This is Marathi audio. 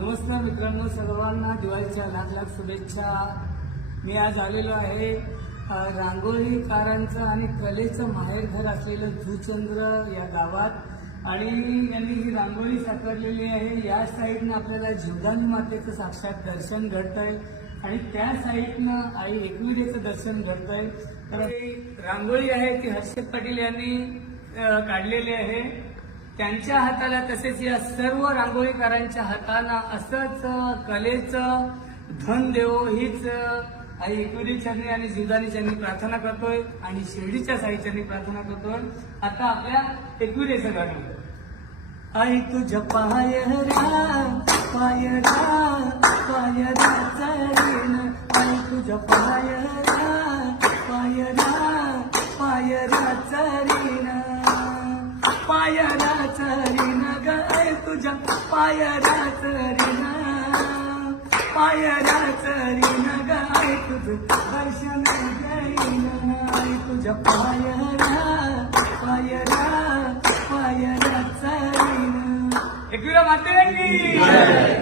नमस्कार मित्रांनो, सर्वांना दिवाळीच्या लाख लाख शुभेच्छा। मी आज आलेलो आहे रांगोळीकारांचं आणि कलेचं माहेरघर असलेलं जुचंद्र या गावात आणि यांनी ही रांगोळी साकारलेली आहे। या साईडनं आपल्याला जीवदानी मातेचं साक्षात दर्शन घडतंय आणि त्या साईडनं आई एकविरेचं दर्शन घडतंय। तर ही रांगोळी आहे ती हर्षद पाटील यांनी काढलेली आहे। त्यांच्या हाताला तसेच या सर्व रांगोळीकारांच्या हाताला असंच कलेचं धन देवो हीच आई एकविरी चरणी आणि जीवदानी चरणी प्रार्थना करतोय आणि शिर्डीच्या साई चरणी प्रार्थना करतोय। आता आपल्या एकविरेचं गाणं। आई तुझ्या पायरा पायरा पायरा चरीन, आई तुझ्या पायरा पायरा पायरा चरीन, पायरा चरीन ग आई तुझ्या पायरा चरीन, पायरा चरीन ग आई तुझं दर्शन घेईन, आई तुझ्या पायरा पायरा पायरा चरीन। एकविरा माते की